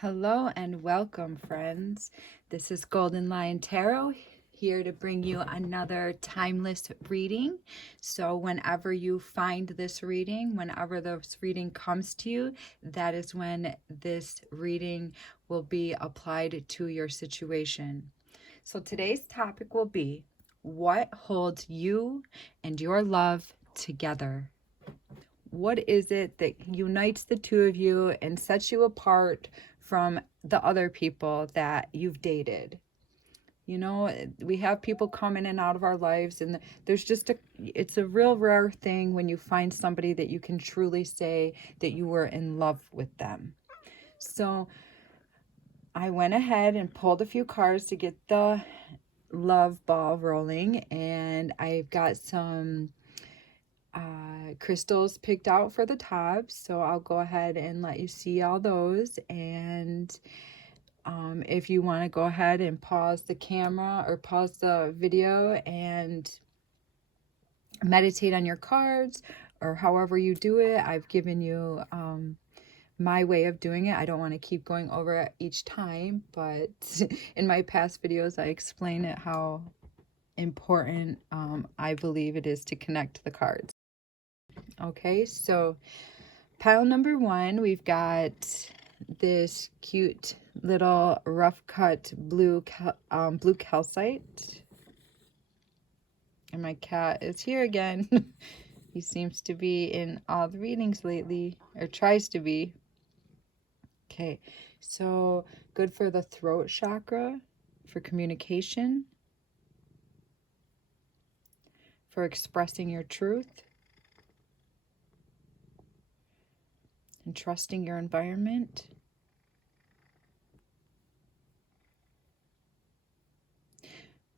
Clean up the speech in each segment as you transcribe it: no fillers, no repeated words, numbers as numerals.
Hello and welcome, friends. This is Golden Lion Tarot here to bring you another timeless reading. So whenever you find this reading, whenever this reading comes to you, that is when this reading will be applied to your situation. So today's topic will be, what holds you and your love together? What is it that unites the two of you and sets you apart from the other people that you've dated? You know, we have people come in and out of our lives, and it's a real rare thing when you find somebody that you can truly say that you were in love with them. So I went ahead and pulled a few cards to get the love ball rolling, and I've got some crystals picked out for the tops, so I'll go ahead and let you see all those. And if you want to go ahead and pause the camera or pause the video and meditate on your cards, or however you do it, I've given you my way of doing it. I don't want to keep going over it each time, but in my past videos I explain it how important I believe it is to connect the cards. Okay, so pile number one, we've got this cute little rough cut blue calcite. And my cat is here again. He seems to be in all the readings lately, or tries to be. Okay, so good for the throat chakra, for communication, for expressing your truth, and trusting your environment.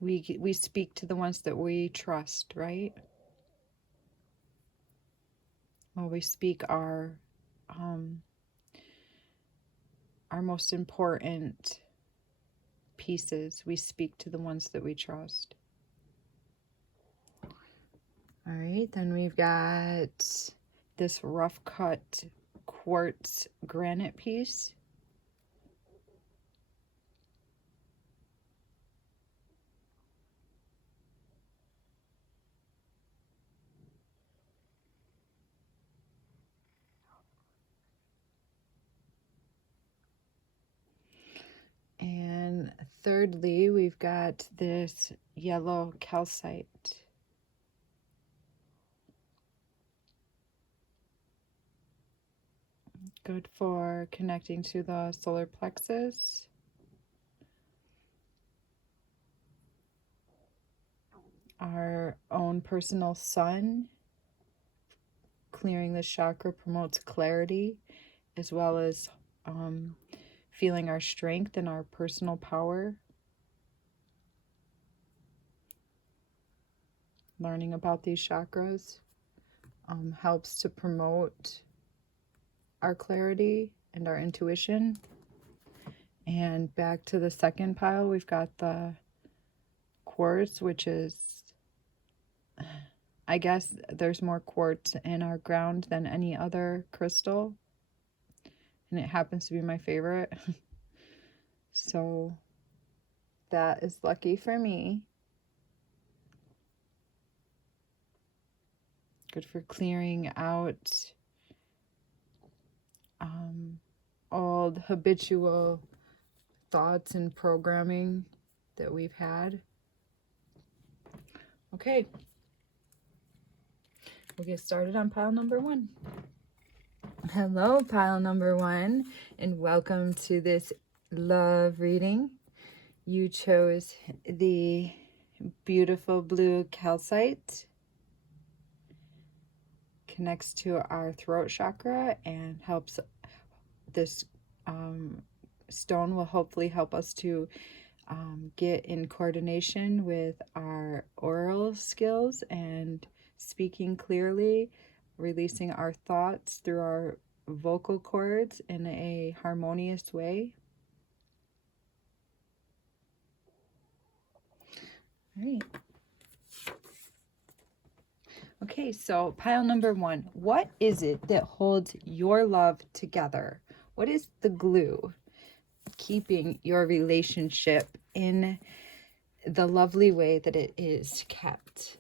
We speak to the ones that we trust, right? Well, we speak our most important pieces. We speak to the ones that we trust. All right, then we've got this rough cut quartz granite piece. And thirdly, we've got this yellow calcite. Good for connecting to the solar plexus. Our own personal sun. Clearing the chakra promotes clarity, as well as feeling our strength and our personal power. Learning about these chakras helps to promote our clarity and our intuition. And back to the second pile, we've got the quartz, which is, I guess there's more quartz in our ground than any other crystal, and it happens to be my favorite. So that is lucky for me. Good for clearing out old habitual thoughts and programming that we've had. Okay, we'll get started on pile number one. Hello, pile number one, and welcome to this love reading. You chose the beautiful blue calcite. Connects to our throat chakra and helps. This stone will hopefully help us to get in coordination with our oral skills and speaking clearly, releasing our thoughts through our vocal cords in a harmonious way. All right. Okay, so pile number one. What is it that holds your love together? What is the glue? keeping your relationship in the lovely way that it is kept.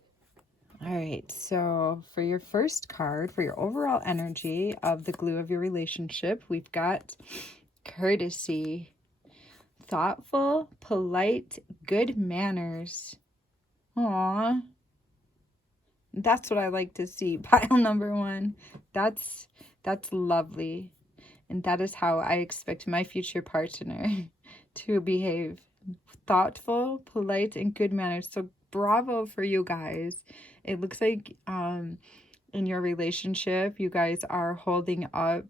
All right, so for your first card, for your overall energy of the glue of your relationship, we've got courtesy, thoughtful, polite, good manners. Aw, that's what I like to see. Pile number one. That's lovely. And that is how I expect my future partner to behave. Thoughtful, polite, and good manners. So bravo for you guys. It looks like in your relationship, you guys are holding up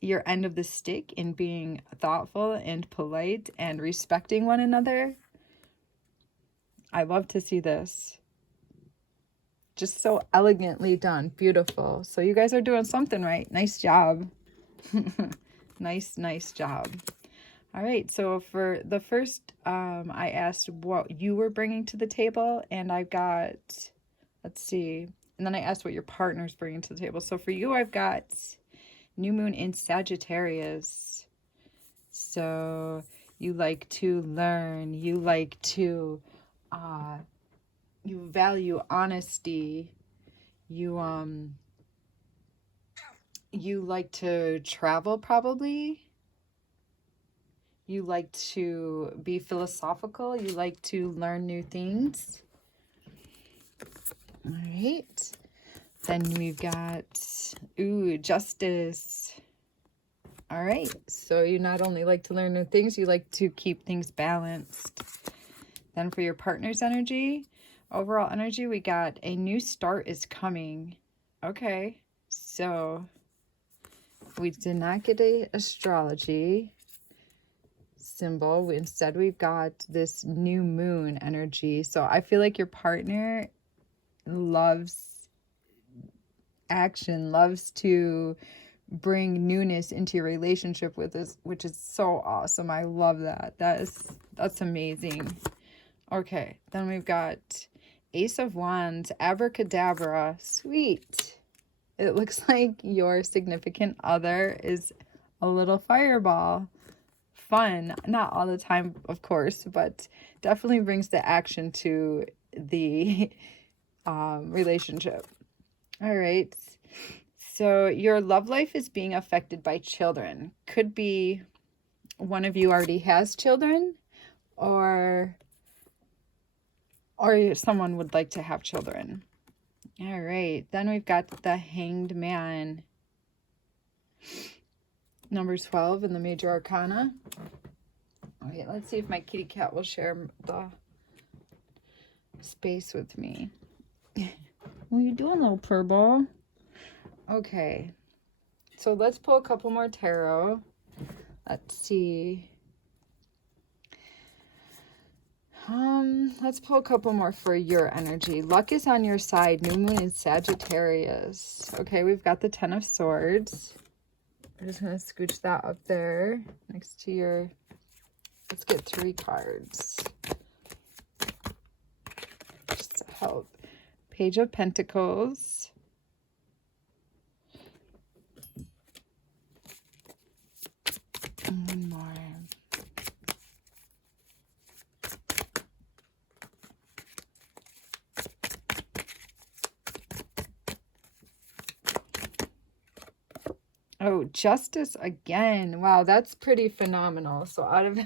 your end of the stick in being thoughtful and polite and respecting one another. I love to see this. Just so elegantly done. Beautiful. So you guys are doing something right. Nice job. Nice job. All right, so for the first, I asked what you were bringing to the table, and I've got, let's see, and then I asked what your partner's bringing to the table. So for you, I've got new moon in Sagittarius. So you like to learn, you like to, you value honesty, you like to travel probably. You like to be philosophical. You like to learn new things. All right. Then we've got, justice. All right. So you not only like to learn new things, you like to keep things balanced. Then for your partner's energy, overall energy, we got a new start is coming. Okay. So we did not get a astrology symbol. Instead, we've got this new moon energy. So I feel like your partner loves action, loves to bring newness into your relationship with us, which is so awesome. I love that. That's amazing. Okay, then we've got Ace of Wands, abracadabra. Sweet. It looks like your significant other is a little fireball. Fun, not all the time, of course, but definitely brings the action to the relationship. All right, so your love life is being affected by children. Could be one of you already has children, or someone would like to have children. All right, then we've got the Hanged Man. Number 12 in the major arcana. Okay, let's see if my kitty cat will share the space with me. What are you doing, little purple? Okay, so let's pull a couple more tarot. Let's see. Let's pull a couple more for your energy. Luck is on your side. New moon in Sagittarius. Okay, we've got the Ten of Swords. I'm just going to scooch that up there next to your, let's get 3 cards just to help. Page of Pentacles. And one more. Oh, justice again. Wow, that's pretty phenomenal. So out of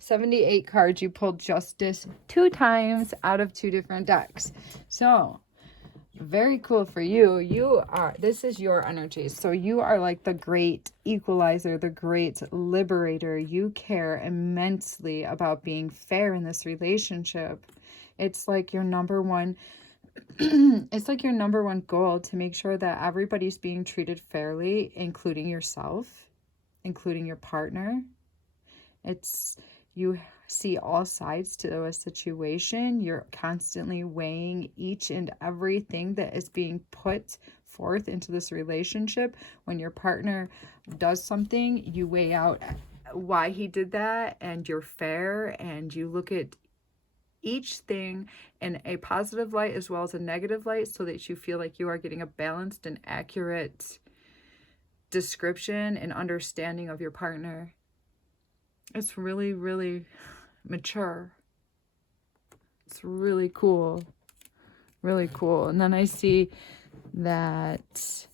78 cards, you pulled justice 2 times out of 2 different decks. So very cool for you. This is your energy. So you are like the great equalizer, the great liberator. You care immensely about being fair in this relationship. It's like your number one it's like your number one goal to make sure that everybody's being treated fairly, including yourself, including your partner. It's, you see all sides to a situation. You're constantly weighing each and everything that is being put forth into this relationship. When your partner does something, you weigh out why he did that, and you're fair, and you look at each thing in a positive light as well as a negative light, so that you feel like you are getting a balanced and accurate description and understanding of your partner. It's really, really mature. It's really cool. Really cool. And then I see that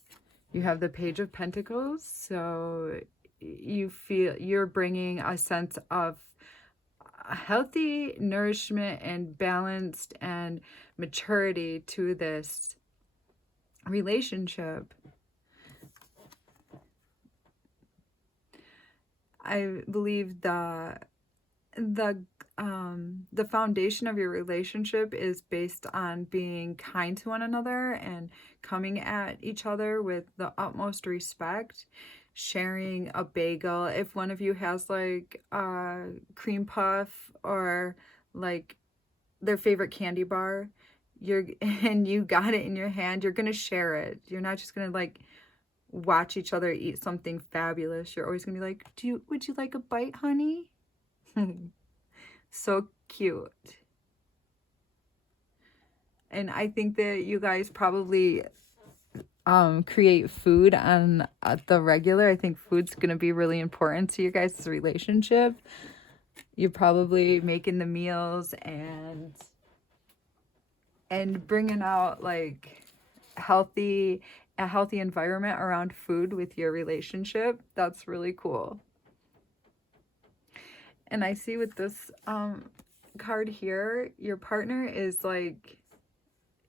you have the Page of Pentacles. So you feel you're bringing a sense of healthy nourishment and balanced and maturity to this relationship. I believe the foundation of your relationship is based on being kind to one another and coming at each other with the utmost respect, sharing a bagel. If one of you has like a cream puff or like their favorite candy bar, you're and you got it in your hand, you're gonna share it. You're not just gonna like watch each other eat something fabulous. You're always gonna be like, would you like a bite, honey? So cute. And I think that you guys probably create food on the regular. I think food's going to be really important to you guys' relationship. You're probably making the meals and bringing out like a healthy environment around food with your relationship. That's really cool. And I see with this card here, your partner is like,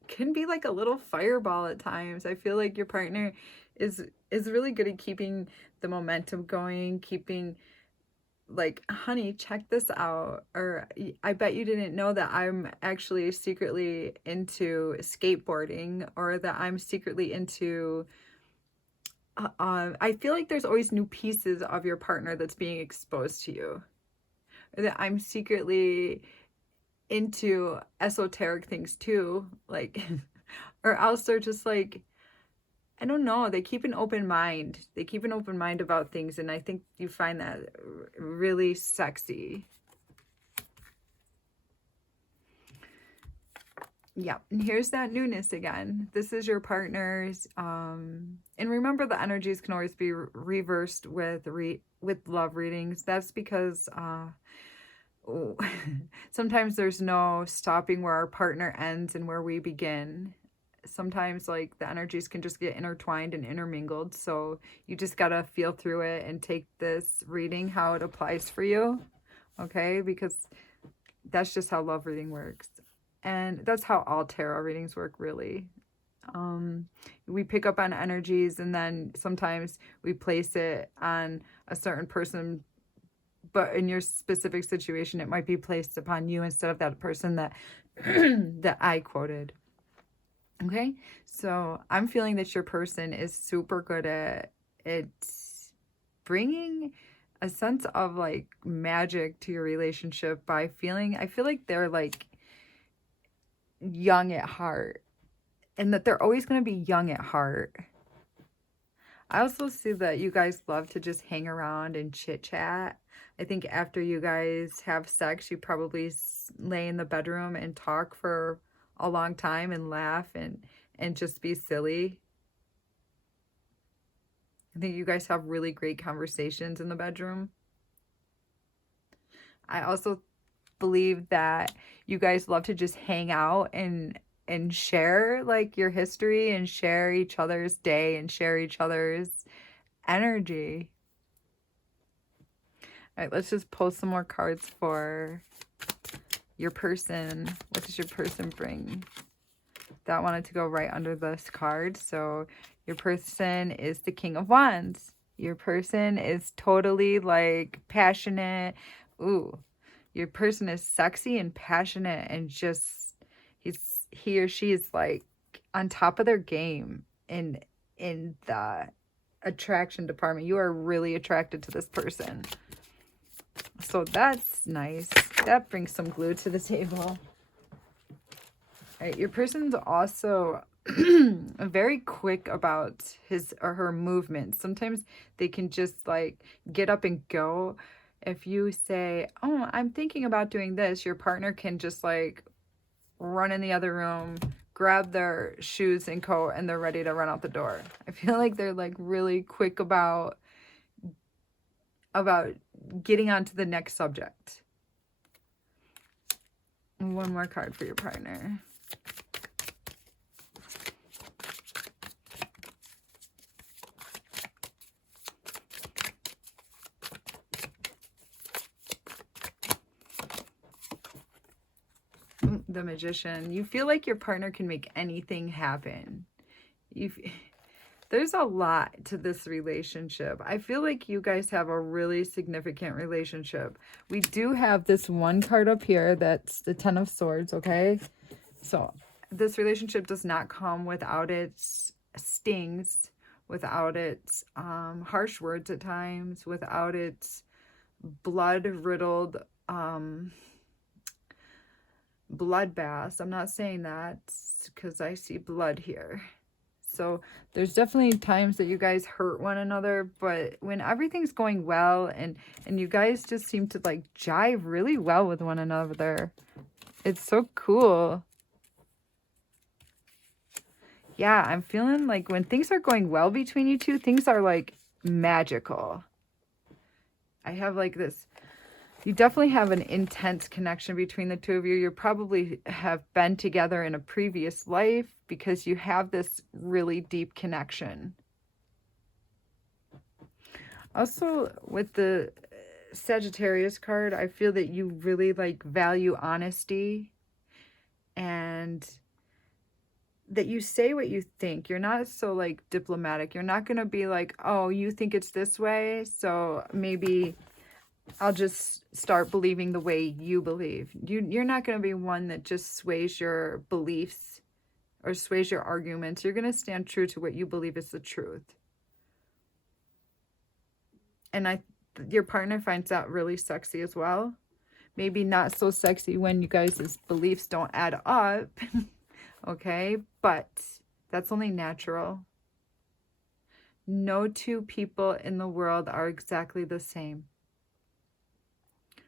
can be like a little fireball at times. I feel like your partner is really good at keeping the momentum going, keeping like, honey, check this out. Or I bet you didn't know that I'm actually secretly into skateboarding, or that I'm secretly into I feel like there's always new pieces of your partner that's being exposed to you. Or that I'm secretly into esoteric things too. Like or else they're just like, I don't know, they keep an open mind. They keep an open mind about things, and I think you find that really sexy. Yeah, and here's that newness again. This is your partner's, and remember the energies can always be reversed with love readings. That's because sometimes there's no stopping where our partner ends and where we begin. Sometimes like the energies can just get intertwined and intermingled, so you just gotta feel through it and take this reading how it applies for you, okay? Because that's just how love reading works, and that's how all tarot readings work, really. We pick up on energies, and then sometimes we place it on a certain person, but in your specific situation it might be placed upon you instead of that person that that I quoted. Okay, so I'm feeling that your person is super good at bringing a sense of like magic to your relationship by I feel like they're like young at heart, and that they're always going to be young at heart. I also see that you guys love to just hang around and chit chat. I think after you guys have sex, you probably lay in the bedroom and talk for a long time and laugh and just be silly. I think you guys have really great conversations in the bedroom. I also believe that you guys love to just hang out and share like your history and share each other's day and share each other's energy. All right, let's just pull some more cards for your person. What does your person bring? That wanted to go right under this card. So your person is the King of Wands. Your person is totally like passionate. Ooh, your person is sexy and passionate, and just he or she is like on top of their game in the attraction department. You are really attracted to this person. So that's nice. That brings some glue to the table. All right, your person's also very quick about his or her movements. Sometimes they can just like get up and go. If you say, oh, I'm thinking about doing this, your partner can just like run in the other room, grab their shoes and coat, and they're ready to run out the door. I feel like they're like really quick about about getting on to the next subject. One more card for your partner. The Magician. You feel like your partner can make anything happen. There's a lot to this relationship. I feel like you guys have a really significant relationship. We do have this one card up here that's the Ten of Swords, okay? So this relationship does not come without its stings, without its harsh words at times, without its blood-riddled bloodbaths. I'm not saying that because I see blood here. So there's definitely times that you guys hurt one another, but when everything's going well and you guys just seem to like jive really well with one another, it's so cool. Yeah, I'm feeling like when things are going well between you two, things are like magical. I have like this, you definitely have an intense connection between the two of you. You probably have been together in a previous life because you have this really deep connection. Also, with the Sagittarius card, I feel that you really like value honesty and that you say what you think. You're not so like diplomatic. You're not going to be like, oh, you think it's this way, so maybe I'll just start believing the way you believe. You're not going to be one that just sways your beliefs or sways your arguments. You're going to stand true to what you believe is the truth. And your partner finds that really sexy as well. Maybe not so sexy when you guys' beliefs don't add up. Okay, but that's only natural. No two people in the world are exactly the same.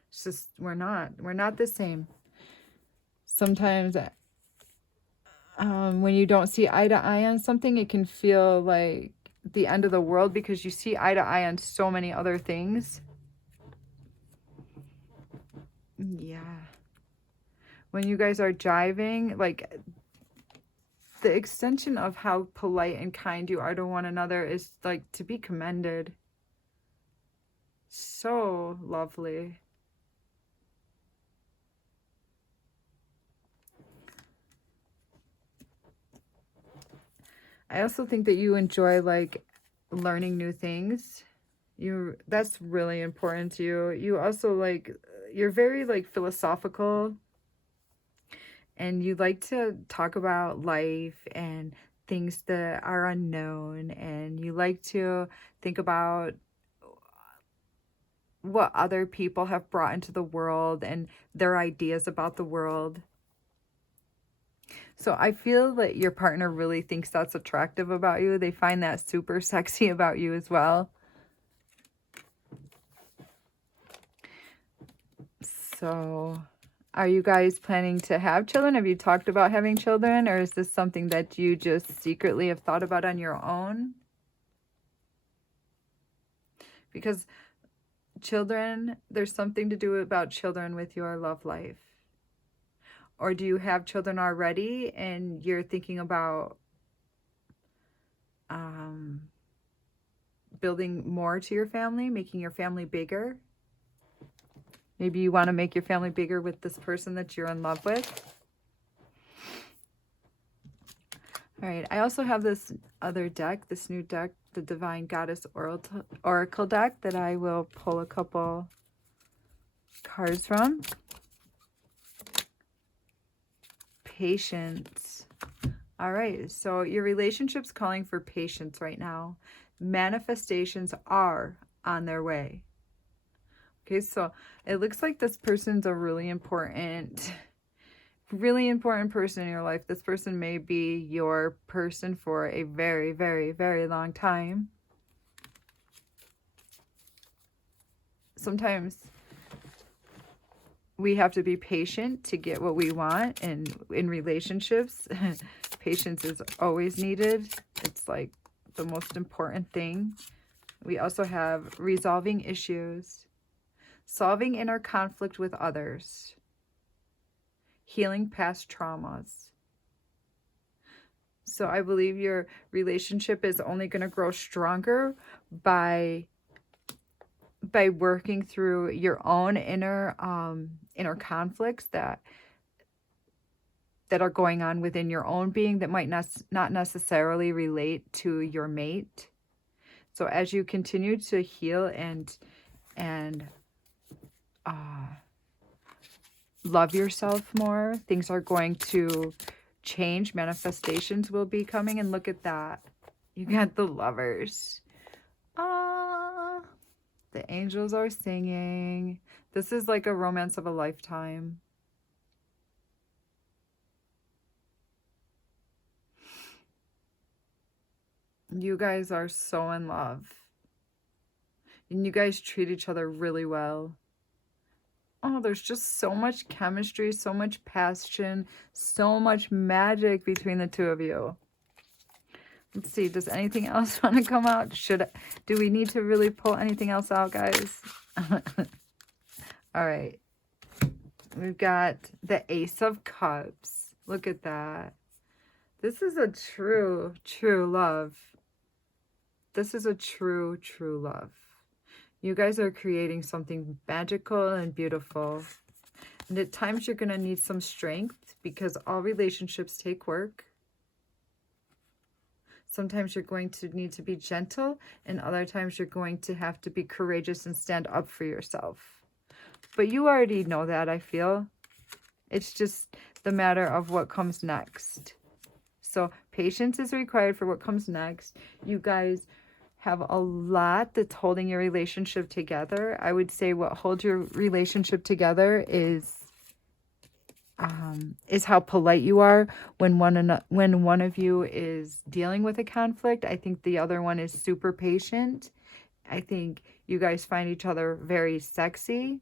It's just, we're not the same. Sometimes when you don't see eye to eye on something, it can feel like the end of the world because you see eye to eye on so many other things. Yeah. When you guys are jiving, like the extension of how polite and kind you are to one another is like to be commended. So lovely. I also think that you enjoy like learning new things. That's really important to you. You also like, you're very like philosophical and you like to talk about life and things that are unknown, and you like to think about what other people have brought into the world and their ideas about the world. So I feel that your partner really thinks that's attractive about you. They find that super sexy about you as well. So are you guys planning to have children? Have you talked about having children, or is this something that you just secretly have thought about on your own? Because children, there's something to do about children with your love life. Or do you have children already and you're thinking about building more to your family, making your family bigger? Maybe you want to make your family bigger with this person that you're in love with. All right, I also have this other deck, this new deck, the Divine Goddess Oracle deck, that I will pull a couple cards from. Patience. All right, so your relationship's calling for patience right now. Manifestations are on their way. Okay, so it looks like this person's a really important person in your life. This person may be your person for a very, very, very long time. Sometimes we have to be patient to get what we want, and in relationships, patience is always needed. It's like the most important thing. We also have resolving issues, solving inner conflict with others, healing past traumas. So I believe your relationship is only going to grow stronger by working through your own inner conflicts that are going on within your own being that might not necessarily relate to your mate. So as you continue to heal and love yourself more, things are going to change. Manifestations will be coming, and look at that. You got the Lovers. Ah, the angels are singing. This is like a romance of a lifetime. You guys are so in love. And you guys treat each other really well. Oh, there's just so much chemistry, so much passion, so much magic between the two of you. Let's see, does anything else want to come out? Do we need to really pull anything else out, guys? All right. We've got the Ace of Cups. Look at that. This is a true, true love. This is a true, true love. You guys are creating something magical and beautiful. And at times you're going to need some strength because all relationships take work. Sometimes you're going to need to be gentle, and other times you're going to have to be courageous and stand up for yourself. But you already know that, I feel. It's just the matter of what comes next. So patience is required for what comes next. You guys have a lot that's holding your relationship together. I would say what holds your relationship together is how polite you are when one of you is dealing with a conflict. I think the other one is super patient. I think you guys find each other very sexy.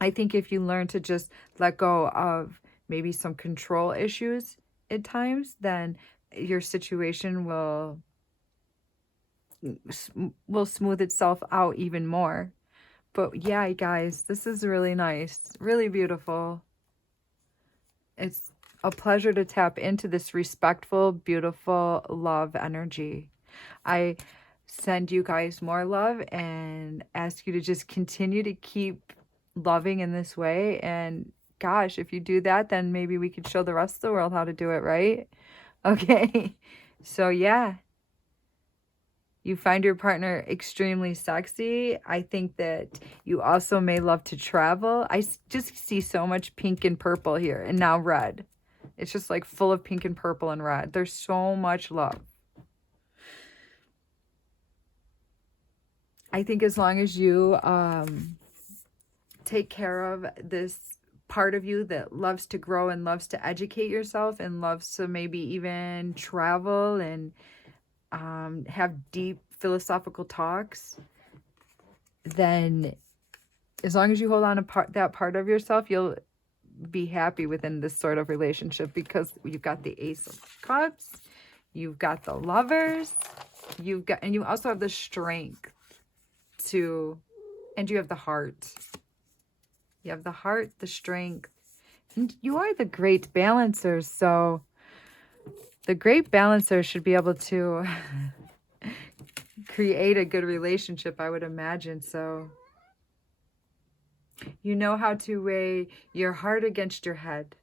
I think if you learn to just let go of maybe some control issues at times, then your situation will smooth itself out even more. But yeah, guys, this is really nice, really beautiful. It's a pleasure to tap into this respectful, beautiful love energy. I send you guys more love and ask you to just continue to keep loving in this way. And gosh, if you do that, then maybe we could show the rest of the world how to do it, right? Okay. So yeah. You find your partner extremely sexy. I think that you also may love to travel. I just see so much pink and purple here, and now red. It's just like full of pink and purple and red. There's so much love. I think as long as you take care of this part of you that loves to grow and loves to educate yourself and loves to maybe even travel and have deep philosophical talks, then as long as you hold on to that part of yourself, you'll be happy within this sort of relationship, because you've got the Ace of Cups, you've got the Lovers, and you also have the strength and you have the heart. You have the heart, the strength, and you are the great balancer. So the great balancer should be able to create a good relationship, I would imagine. So you know how to weigh your heart against your head.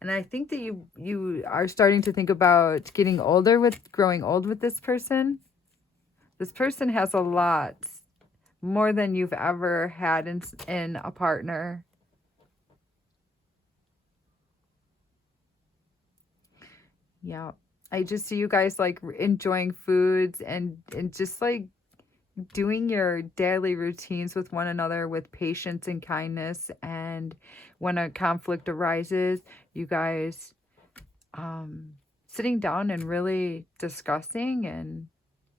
And I think that you are starting to think about growing old with this person. This person has a lot more than you've ever had in a partner. Yeah. I just see you guys like enjoying foods and just like doing your daily routines with one another with patience and kindness. And when a conflict arises, you guys sitting down and really discussing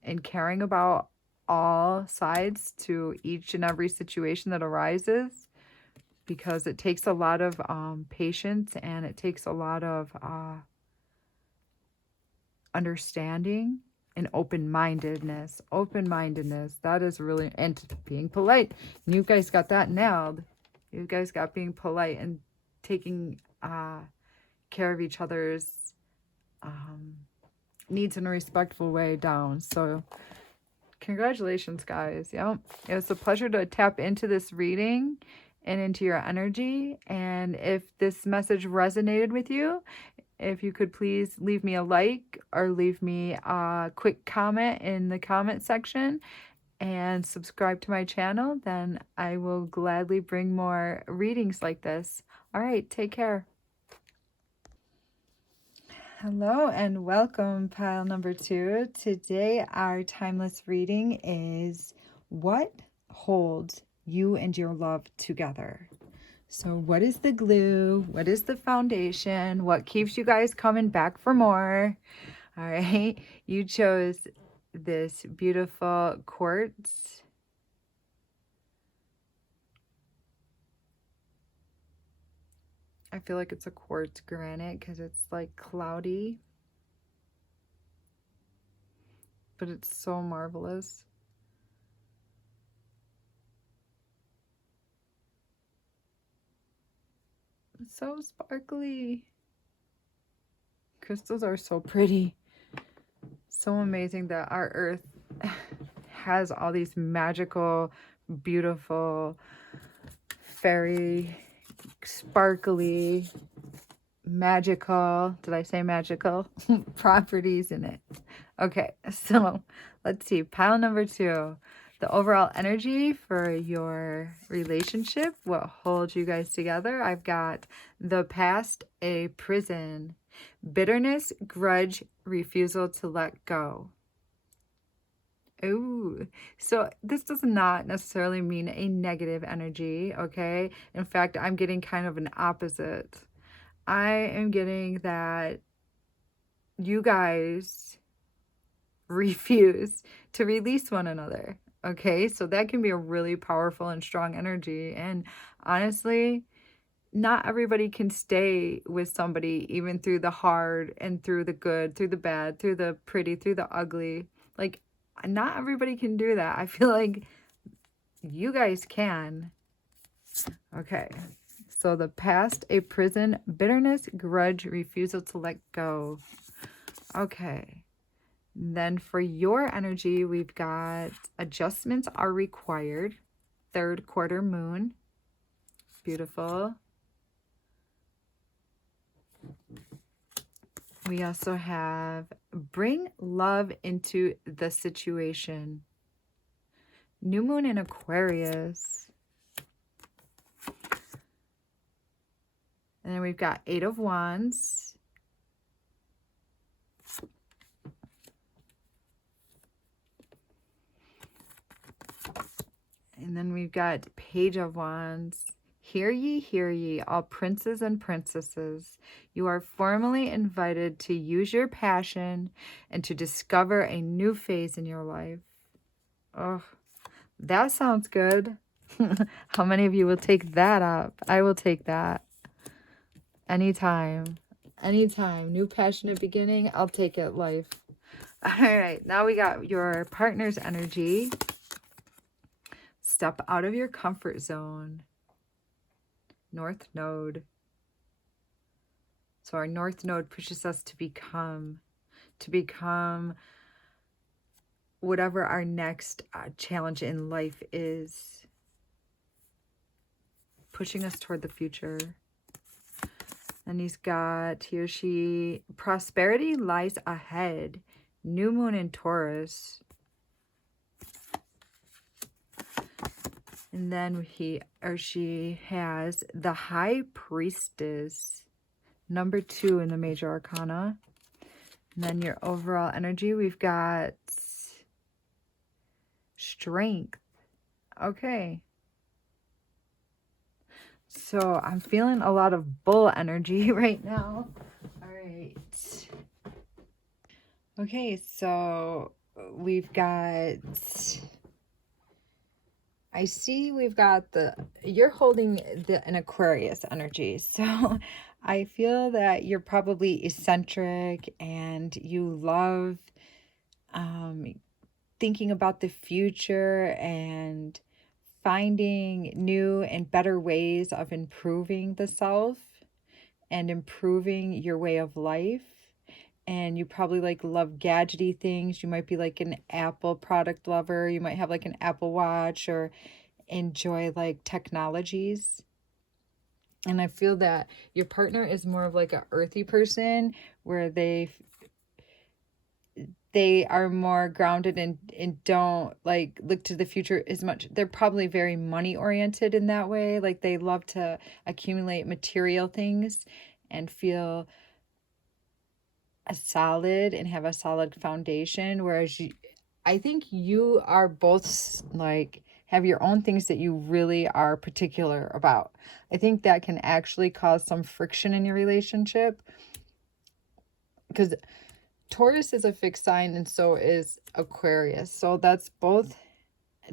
and caring about all sides to each and every situation that arises, because it takes a lot of patience, and it takes a lot of understanding and open-mindedness. Open-mindedness. That is really, and being polite. And you guys got that nailed. You guys got being polite and taking care of each other's needs in a respectful way down. So congratulations, guys. Yep. It was a pleasure to tap into this reading and into your energy. And if this message resonated with you, if you could please leave me a like or leave me a quick comment in the comment section and subscribe to my channel, then I will gladly bring more readings like this. All right, take care. Hello and welcome, pile number 2. Today our timeless reading is what holds you and your love together. So what is the glue? What is the foundation? What keeps you guys coming back for more? All right, you chose this beautiful quartz. I feel like it's a quartz granite because it's like cloudy, but it's so marvelous. It's so sparkly. Crystals are so pretty. So amazing that our earth has all these magical, beautiful, fairy, sparkly, magical, did I say magical? Properties in it. Okay, so let's see. Pile number 2. The overall energy for your relationship, what holds you guys together. I've got the past, a prison, bitterness, grudge, refusal to let go. Ooh, so this does not necessarily mean a negative energy, okay? In fact, I'm getting kind of an opposite. I am getting that you guys refuse to release one another, okay? So that can be a really powerful and strong energy. And honestly, not everybody can stay with somebody even through the hard and through the good, through the bad, through the pretty, through the ugly. Like, not everybody can do that. I feel like you guys can. Okay. So the past, a prison, bitterness, grudge, refusal to let go. Okay. Then for your energy, we've got adjustments are required. 3rd quarter moon. Beautiful. We also have bring love into the situation. New moon in Aquarius. And then we've got 8 of Wands. And then we've got Page of Wands. Hear ye, all princes and princesses. You are formally invited to use your passion and to discover a new phase in your life. Oh, that sounds good. How many of you will take that up? I will take that. Anytime. Anytime. New passionate beginning. I'll take it, life. All right. Now we got your partner's energy. Step out of your comfort zone. North Node. So our North Node pushes us to become whatever our next challenge in life is. Pushing us toward the future. And he or she, prosperity lies ahead. New moon in Taurus. And then he or she has the High Priestess, number 2 in the major arcana. And then your overall energy, we've got strength. Okay. So I'm feeling a lot of bull energy right now. All right. Okay, so we've got... I see we've got you're holding an Aquarius energy. So I feel that you're probably eccentric and you love thinking about the future and finding new and better ways of improving the self and improving your way of life. And you probably like love gadgety things. You might be like an Apple product lover. You might have like an Apple Watch or enjoy like technologies. And I feel that your partner is more of like a earthy person where they are more grounded and don't like look to the future as much. They're probably very money oriented in that way. Like they love to accumulate material things and feel a solid and have a solid foundation. Whereas I think you are both like have your own things that you really are particular about. I think that can actually cause some friction in your relationship because Taurus is a fixed sign and so is Aquarius. So that's both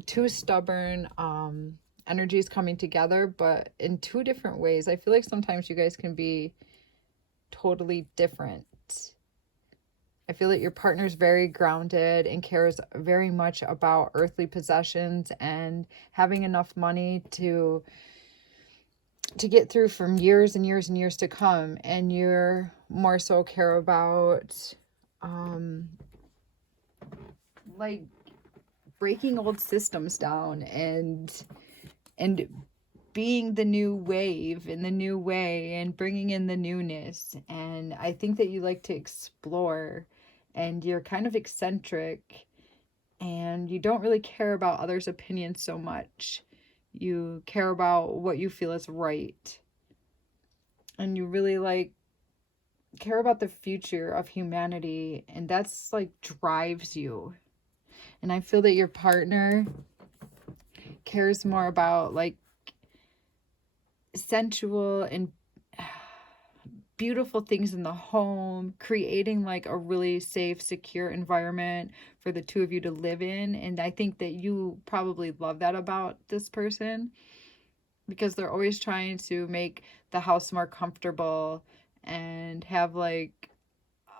two stubborn energies coming together, but in two different ways. I feel like sometimes you guys can be totally different. I feel that your partner is very grounded and cares very much about earthly possessions and having enough money to get through from years and years and years to come, and you're more so care about like breaking old systems down and being the new wave in the new way and bringing in the newness. And I think that you like to explore and you're kind of eccentric and you don't really care about others' opinions so much. You care about what you feel is right. And you really like care about the future of humanity, and that's like drives you. And I feel that your partner cares more about like sensual and beautiful things in the home, creating like a really safe, secure environment for the two of you to live in. And I think that you probably love that about this person because they're always trying to make the house more comfortable and have like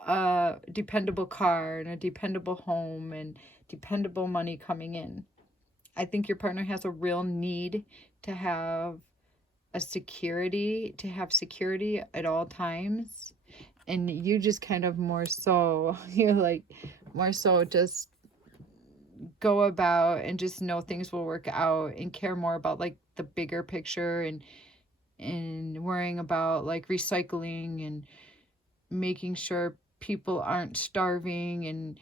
a dependable car and a dependable home and dependable money coming in. I think your partner has a real need to have security at all times, and you just kind of more so you're like more so just go about and just know things will work out and care more about like the bigger picture and worrying about like recycling and making sure people aren't starving and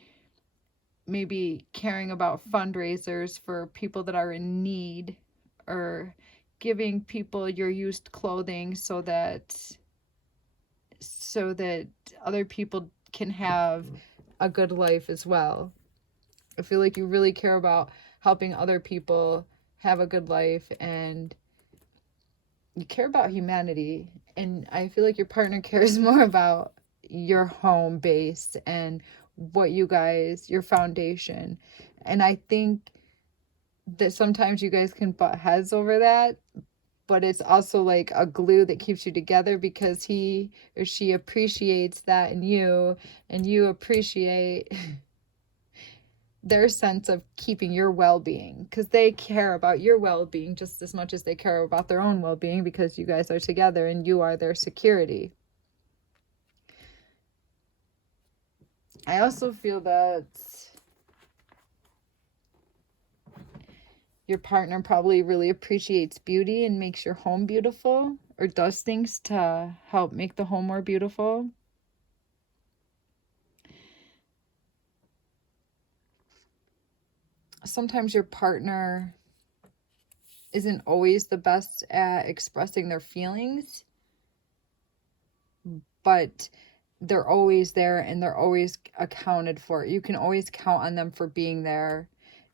maybe caring about fundraisers for people that are in need or giving people your used clothing so that other people can have a good life as well. I feel like you really care about helping other people have a good life and you care about humanity. And I feel like your partner cares more about your home base and what you guys, your foundation. And I think that sometimes you guys can butt heads over that, but it's also like a glue that keeps you together because he or she appreciates that in you and you appreciate their sense of keeping your well-being because they care about your well-being just as much as they care about their own well-being because you guys are together and you are their security. I also feel that your partner probably really appreciates beauty and makes your home beautiful or does things to help make the home more beautiful. Sometimes your partner isn't always the best at expressing their feelings, but they're always there and they're always accounted for. You can always count on them for being there.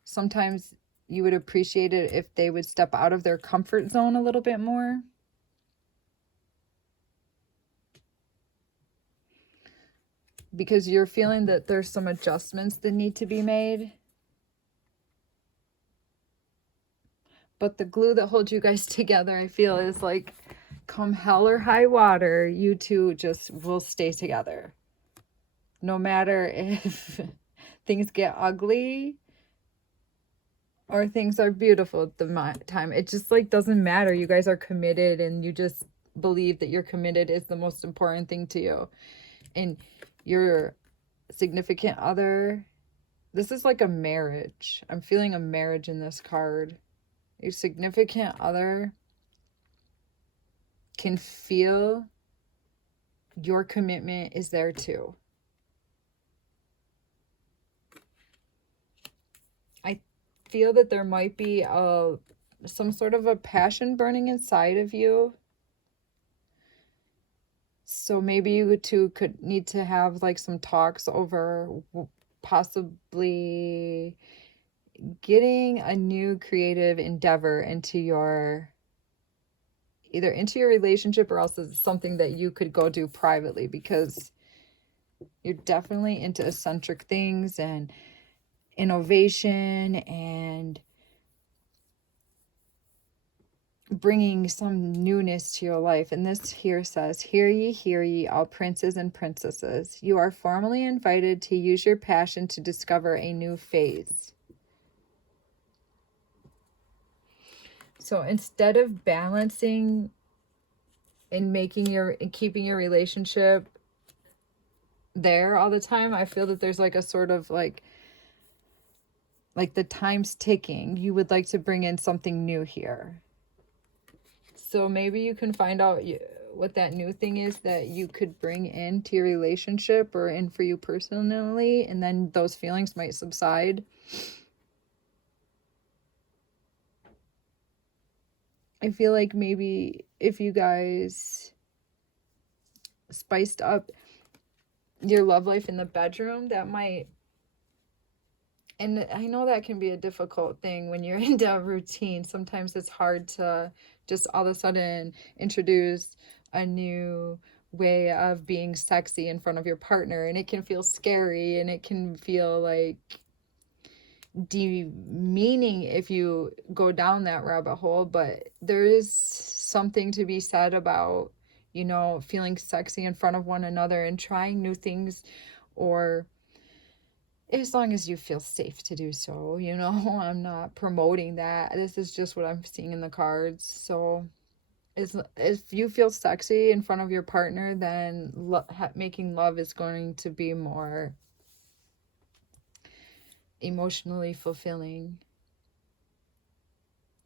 Sometimes you would appreciate it if they would step out of their comfort zone a little bit more. Because you're feeling that there's some adjustments that need to be made. But the glue that holds you guys together, I feel, is like, come hell or high water, you two just will stay together. No matter if things get ugly or things are beautiful at the time. It just like doesn't matter. You guys are committed, and you just believe that you're committed is the most important thing to you. And your significant other, this is like a marriage. I'm feeling a marriage in this card. Your significant other can feel your commitment is there too. I feel that there might be some sort of a passion burning inside of you. So maybe you two could need to have like some talks over possibly getting a new creative endeavor into your relationship, or else it's something that you could go do privately, because you're definitely into eccentric things and innovation and bringing some newness to your life. And this here says, hear ye, all princes and princesses. You are formally invited to use your passion to discover a new phase. So instead of balancing and keeping your relationship there all the time, I feel that there's like a sort of like the time's ticking. You would like to bring in something new here. So maybe you can find out what that new thing is that you could bring into your relationship or in for you personally, and then those feelings might subside. I feel like maybe if you guys spiced up your love life in the bedroom, that might, and I know that can be a difficult thing when you're into a routine. Sometimes it's hard to just all of a sudden introduce a new way of being sexy in front of your partner, and it can feel scary, and it can feel like demeaning if you go down that rabbit hole. But there is something to be said about, feeling sexy in front of one another and trying new things, or as long as you feel safe to do so. I'm not promoting that. This is just what I'm seeing in the cards. So if you feel sexy in front of your partner, then making love is going to be more emotionally fulfilling.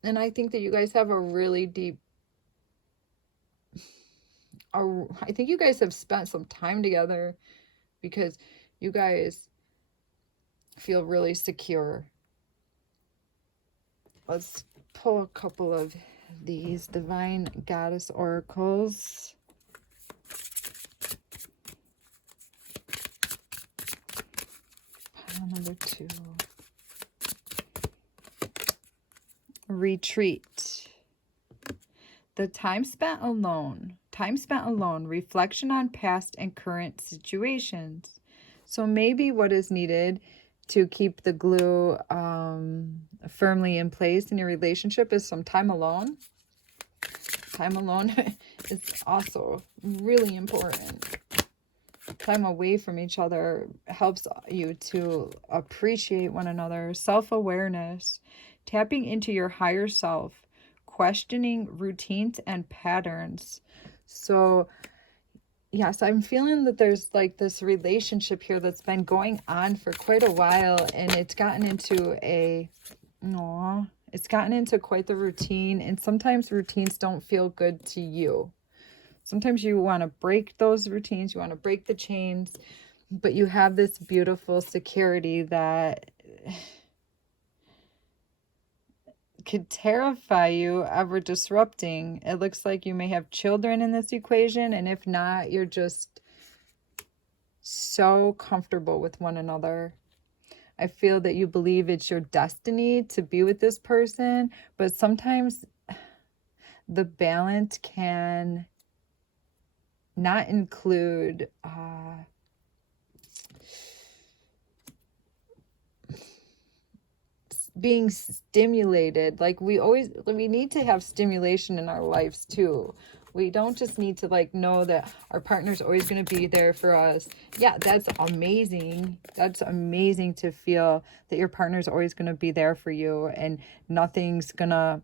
And I think that you guys have a really deep, I think you guys have spent some time together, because you guys feel really secure. Let's pull a couple of these Divine Goddess Oracles. Pile number 2. Retreat. The time spent alone, reflection on past and current situations. So maybe what is needed to keep the glue firmly in place in your relationship is some time alone. Time alone is also really important. Time away from each other helps you to appreciate one another. Self-awareness, tapping into your higher self, questioning routines and patterns. So yes, I'm feeling that there's like this relationship here that's been going on for quite a while, and it's gotten into quite the routine, and sometimes routines don't feel good to you. Sometimes you want to break those routines, you want to break the chains, but you have this beautiful security that could terrify you ever disrupting. It looks like you may have children in this equation, and if not, you're just so comfortable with one another. I feel that you believe it's your destiny to be with this person, but sometimes the balance can not include being stimulated. Like we need to have stimulation in our lives too. We don't just need to like know that our partner's always going to be there for us. Yeah, that's amazing. That's amazing to feel that your partner's always going to be there for you and nothing's going to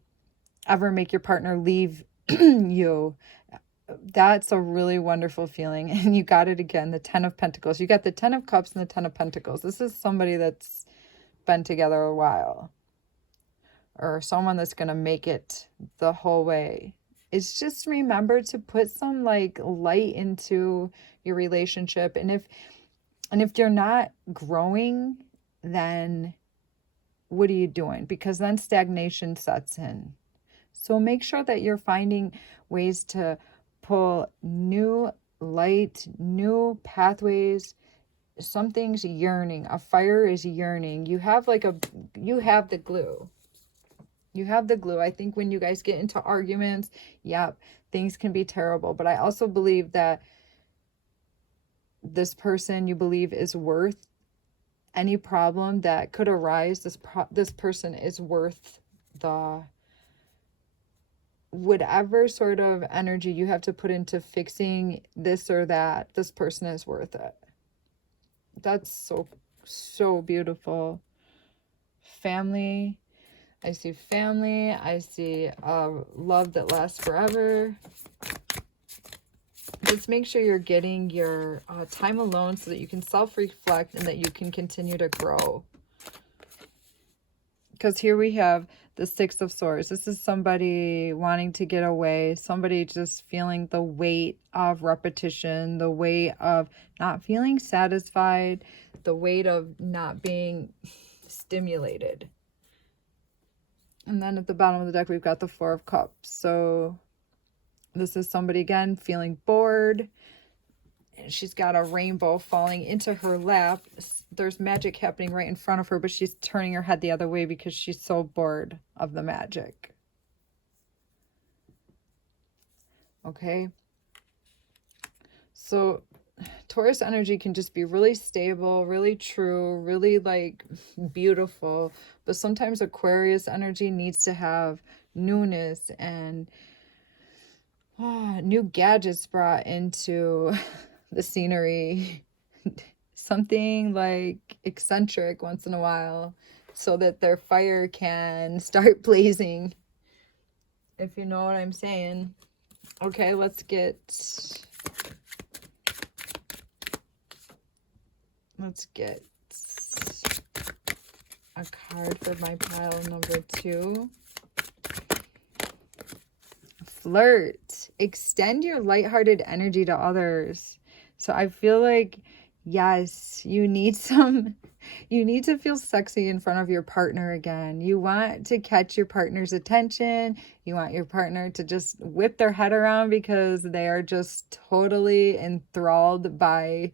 ever make your partner leave you. That's a really wonderful feeling. And you got it again, the 10 of Pentacles. You got the 10 of Cups and the 10 of Pentacles. This is somebody that's been together a while, or someone that's going to make it the whole way. It's just remember to put some like light into your relationship. And if you're not growing, then what are you doing? Because then stagnation sets in. So make sure that you're finding ways to pull new light, new pathways. Something's yearning. A fire is yearning. You have the glue. You have the glue. I think when you guys get into arguments, yep, things can be terrible. But I also believe that this person you believe is worth any problem that could arise. This person is worth the whatever sort of energy you have to put into fixing this or that. This person is worth it. That's so beautiful. Family. I see family. I see love that lasts forever. Just make sure you're getting your time alone so that you can self-reflect and that you can continue to grow. Because here we have the Six of Swords. This is somebody wanting to get away. Somebody just feeling the weight of repetition. The weight of not feeling satisfied. The weight of not being stimulated. And then at the bottom of the deck, we've got the Four of Cups. So this is somebody, again, feeling bored. And she's got a rainbow falling into her lap. There's magic happening right in front of her, but she's turning her head the other way because she's so bored of the magic. Okay. So Taurus energy can just be really stable, really true, really like beautiful. But sometimes Aquarius energy needs to have newness and new gadgets brought into the scenery. Something like eccentric once in a while so that their fire can start blazing, if you know what I'm saying. Okay, let's get a card for my pile number 2. Flirt. Extend your lighthearted energy to others. So I feel like, yes, you need to feel sexy in front of your partner again. You want to catch your partner's attention. You want your partner to just whip their head around because they are just totally enthralled by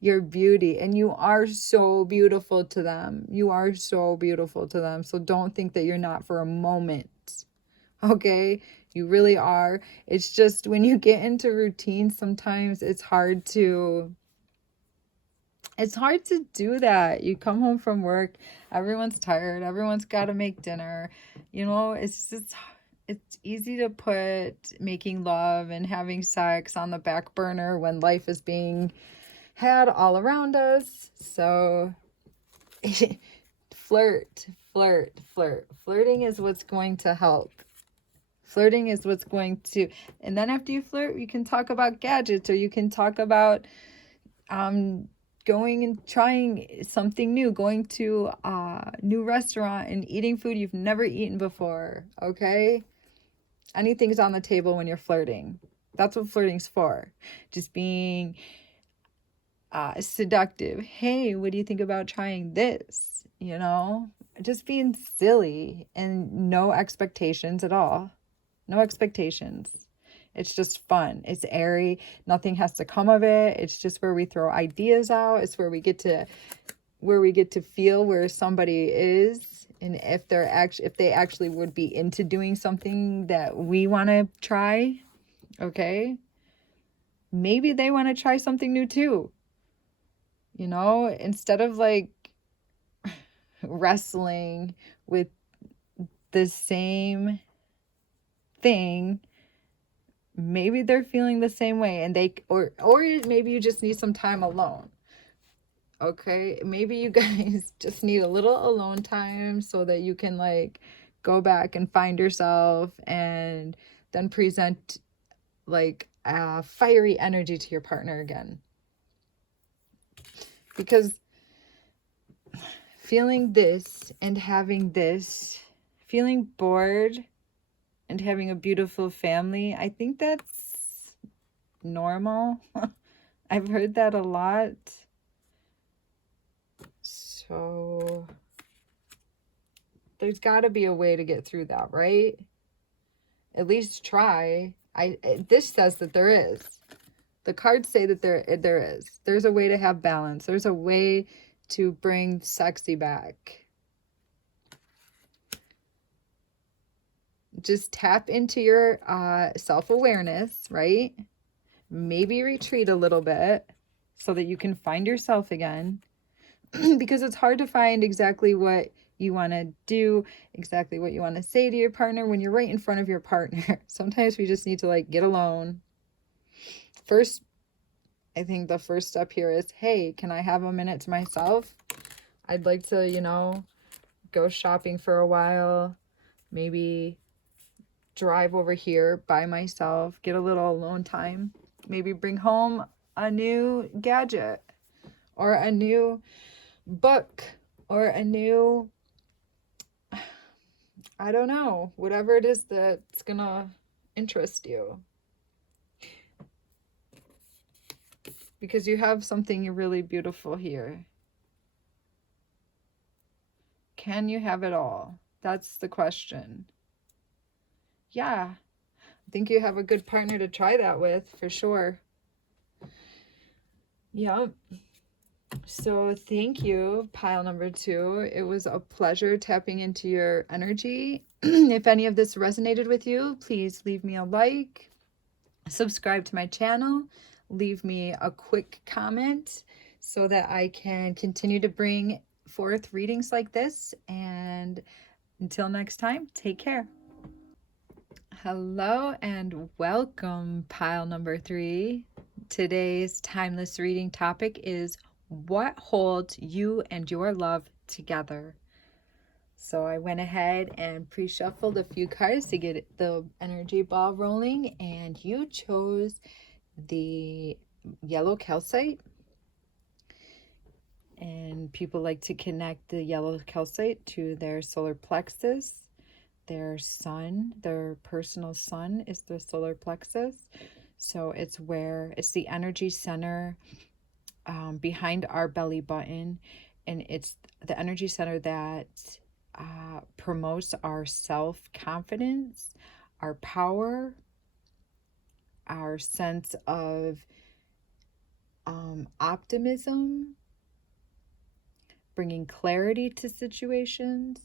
your beauty. And you are so beautiful to them. You are so beautiful to them. So don't think that you're not for a moment. Okay? You really are. It's just when you get into routine, sometimes it's hard to do that. You come home from work, everyone's tired, everyone's got to make dinner. You know, it's easy to put making love and having sex on the back burner when life is being had all around us. So flirt. Flirting is what's going to help. Flirting is what's going to, and then after you flirt, you can talk about gadgets, or you can talk about going and trying something new, going to a new restaurant and eating food you've never eaten before. Okay? Anything's on the table when you're flirting. That's what flirting's for. Just being seductive. Hey, what do you think about trying this? You know, just being silly and no expectations at all. No expectations. It's just fun. It's airy. Nothing has to come of it. It's just where we throw ideas out. It's where we get to feel where somebody is, and if they actually would be into doing something that we want to try. Okay? Maybe they want to try something new too. You know, instead of like wrestling with the same thing, maybe they're feeling the same way, and or maybe you just need some time alone. Okay, maybe you guys just need a little alone time so that you can like go back and find yourself and then present like a fiery energy to your partner again. Because feeling this and having this, feeling bored and having a beautiful family, I think that's normal. I've heard that a lot. So there's got to be a way to get through that, right? At least try. This says that there is. The cards say that there is. There's a way to have balance. There's a way to bring sexy back. Just tap into your self-awareness, right? Maybe retreat a little bit so that you can find yourself again. Because it's hard to find exactly what you want to do, exactly what you want to say to your partner when you're right in front of your partner. Sometimes we just need to like get alone. First, I think the first step here is, hey, can I have a minute to myself? I'd like to, you know, go shopping for a while, maybe drive over here by myself, get a little alone time, maybe bring home a new gadget or a new book or a new, I don't know, whatever it is that's gonna interest you. Because you have something really beautiful here. Can you have it all? That's the question. Yeah, I think you have a good partner to try that with, for sure. Yeah. So thank you, pile number 2. It was a pleasure tapping into your energy. If any of this resonated with you, please leave me a like, subscribe to my channel, leave me a quick comment so that I can continue to bring forth readings like this. And until next time, take care. Hello and welcome, pile number 3. Today's timeless reading topic is what holds you and your love together. So I went ahead and pre-shuffled a few cards to get the energy ball rolling, and you chose the yellow calcite. And people like to connect the yellow calcite to their solar plexus. Their sun, their personal sun is the solar plexus. So it's the energy center behind our belly button. And it's the energy center that promotes our self-confidence, our power, our sense of optimism, bringing clarity to situations,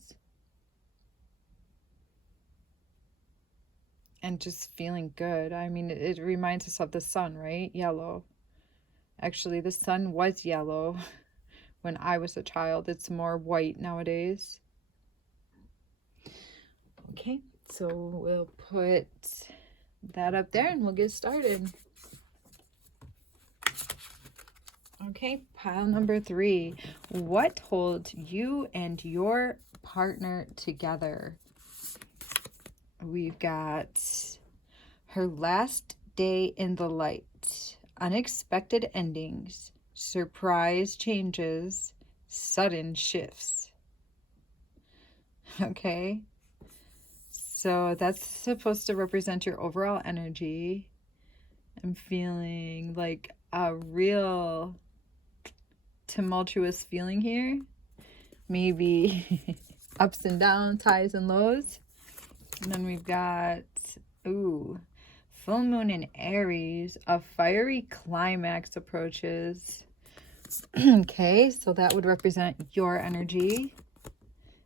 and just feeling good. I mean, it reminds us of the sun, right? Yellow. Actually, the sun was yellow when I was a child. It's more white nowadays. Okay, so we'll put that up there and we'll get started. Okay, pile number 3. What holds you and your partner together? We've got her last day in the light, unexpected endings, surprise changes, sudden shifts. Okay, so that's supposed to represent your overall energy. I'm feeling like a real tumultuous feeling here. Maybe ups and downs, highs and lows. And then we've got, full moon in Aries, a fiery climax approaches. Okay, so that would represent your energy,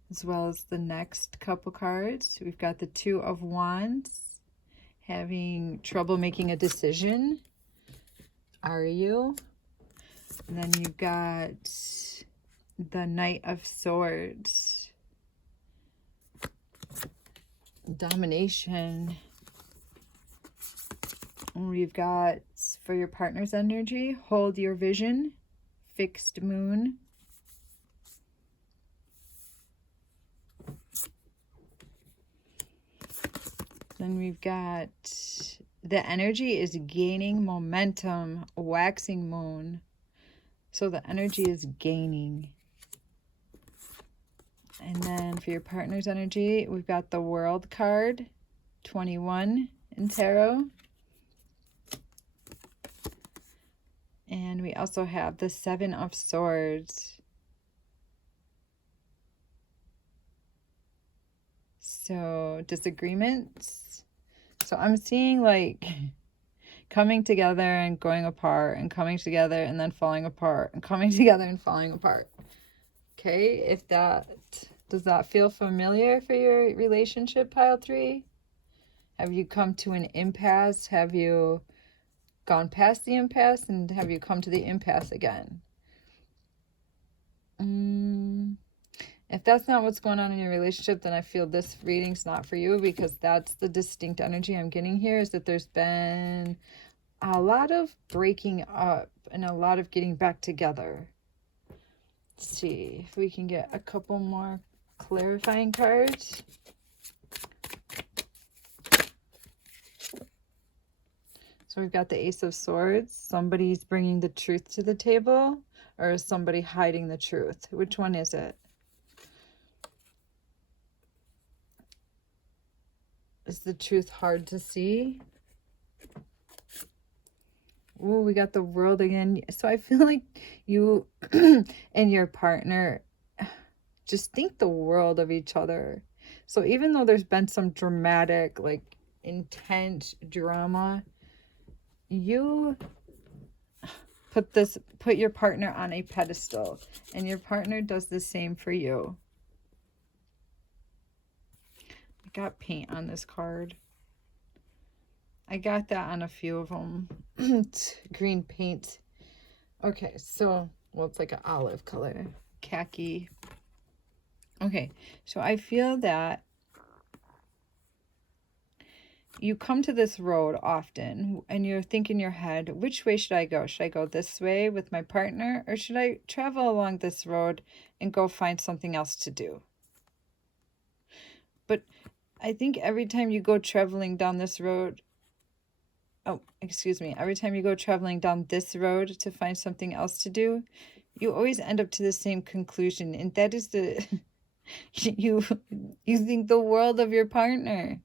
as well as the next couple cards. We've got the 2 of Wands, having trouble making a decision. Are you? And then you've got the Knight of Swords. Domination. We've got, for your partner's energy, hold your vision, fixed moon. Then we've got, the energy is gaining momentum, waxing moon. So the energy is gaining. And then for your partner's energy, we've got the World card, 21 in tarot. And we also have the Seven of Swords. So disagreements. So I'm seeing like coming together and going apart, and coming together and then falling apart, and coming together and falling apart. Okay, if that, does that feel familiar for your relationship, pile 3? Have you come to an impasse? Have you gone past the impasse, and have you come to the impasse again? If that's not what's going on in your relationship, then I feel this reading's not for you, because that's the distinct energy I'm getting here, is that there's been a lot of breaking up and a lot of getting back together. Let's see if we can get a couple more clarifying cards. So we've got the Ace of Swords. Somebody's bringing the truth to the table, or is somebody hiding the truth? Which one is it? Is the truth hard to see? Oh, we got the World again. So I feel like you and your partner just think the world of each other. So even though there's been some dramatic, like intense drama, you put your partner on a pedestal, and your partner does the same for you. I got paint on this card. I got that on a few of them. Green paint. Okay, so, well, it's like an olive color. Khaki. Okay, so I feel that you come to this road often, and you think in your head, which way should I go? Should I go this way with my partner, or should I travel along this road and go find something else to do? But I think every time you go traveling down this road, every time you go traveling down this road to find something else to do, you always end up to the same conclusion, and that is the you think the world of your partner.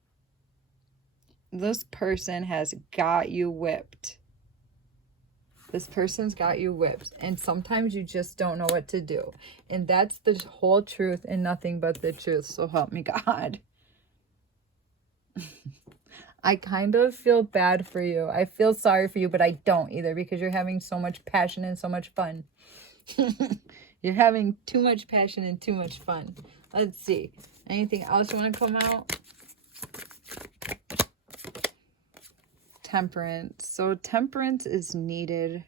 This person has got you whipped. This person's got you whipped, and sometimes you just don't know what to do, and that's the whole truth and nothing but the truth. So help me God. I kind of feel bad for you. I feel sorry for you, but I don't either, because you're having so much passion and so much fun. You're having too much passion and too much fun. Let's see. Anything else you want to come out? Temperance. So temperance is needed.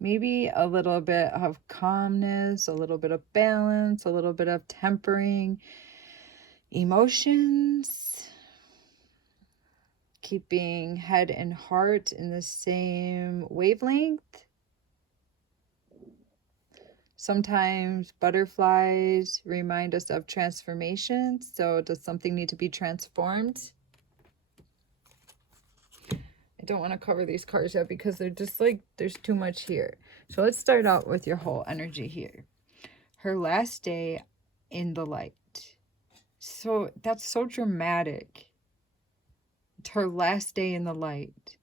Maybe a little bit of calmness, a little bit of balance, a little bit of tempering emotions. Keeping head and heart in the same wavelength. Sometimes butterflies remind us of transformation. So does something need to be transformed? I don't want to cover these cards yet because they're just like, there's too much here. So let's start out with your whole energy here. Her last day in the light. So that's so dramatic. It's her last day in the light.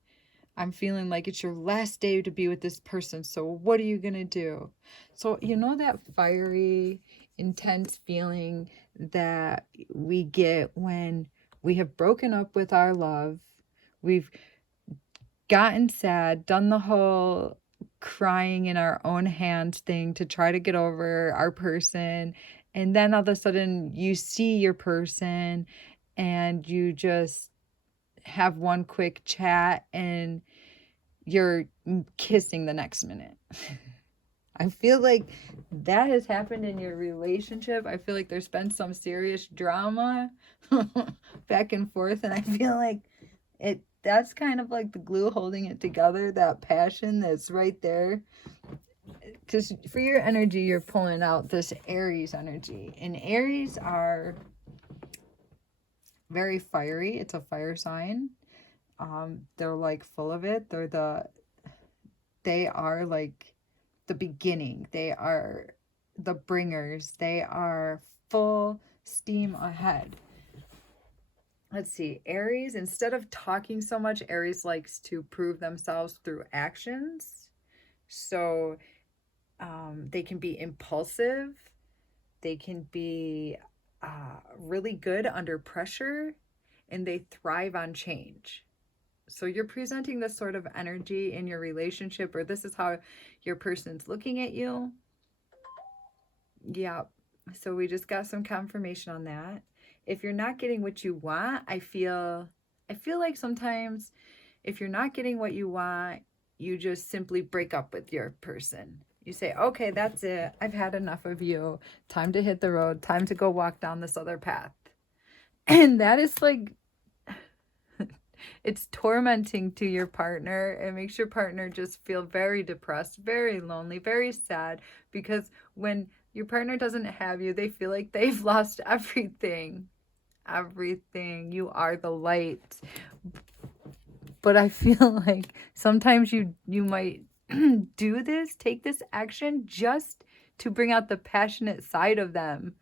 I'm feeling like it's your last day to be with this person. So what are you going to do? So you know that fiery, intense feeling that we get when we have broken up with our love. We've gotten sad, done the whole crying in our own hands thing to try to get over our person. And then all of a sudden you see your person and you just have one quick chat and you're kissing the next minute. I feel like that has happened in your relationship. I feel like there's been some serious drama back and forth, and I feel like that's kind of like the glue holding it together, that passion that's right there. Because for your energy, you're pulling out this Aries energy. And Aries are very fiery. It's a fire sign. They're like full of it. They are like the beginning. They are the bringers. They are full steam ahead. Let's see. Aries, instead of talking so much, Aries likes to prove themselves through actions. So they can be impulsive. They can be really good under pressure, and they thrive on change. So you're presenting this sort of energy in your relationship, or this is how your person's looking at you. Yeah. So we just got some confirmation on that. If you're not getting what you want, I feel like sometimes if you're not getting what you want, you just simply break up with your person. You say, okay, that's it. I've had enough of you. Time to hit the road. Time to go walk down this other path. And that is like, it's tormenting to your partner. It makes your partner just feel very depressed, very lonely, very sad, because when your partner doesn't have you, they feel like they've lost everything. Everything. You are the light. But I feel like sometimes you might do this, take this action just to bring out the passionate side of them,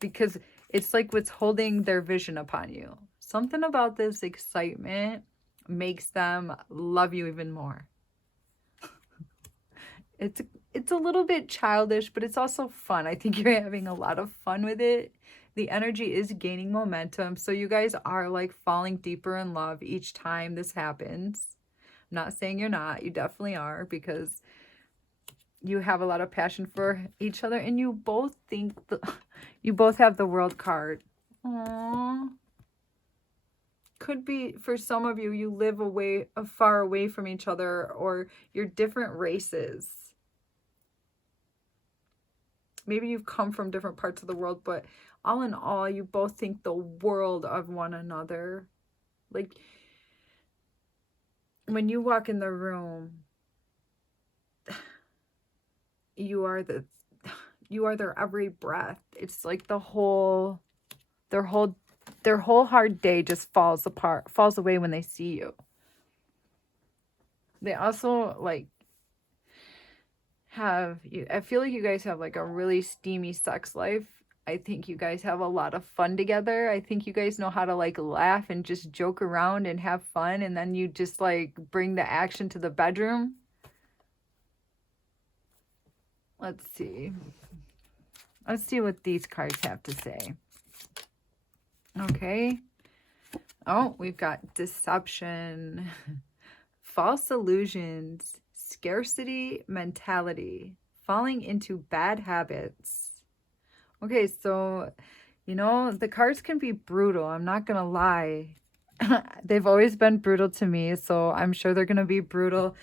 because it's like what's holding their vision upon you. Something about this excitement makes them love you even more. It's a little bit childish, but it's also fun. I think you're having a lot of fun with it. The energy is gaining momentum. So you guys are like falling deeper in love each time this happens. I'm not saying you're not. You definitely are, because you have a lot of passion for each other, and you both you both have the World card. Aww. Could be for some of you, you live far away from each other, or you're different races. Maybe you've come from different parts of the world, but all in all, you both think the world of one another. Like, when you walk in the room, you are their every breath. It's like their whole hard day just falls away when they see you. They also like I feel like you guys have like a really steamy sex life. I think you guys have a lot of fun together. I think you guys know how to like laugh and just joke around and have fun, and then you just like bring the action to the bedroom. Let's see what these cards have to say. Okay. Oh, we've got deception, false illusions, scarcity mentality, falling into bad habits. Okay, so, the cards can be brutal. I'm not going to lie. They've always been brutal to me, so I'm sure they're going to be brutal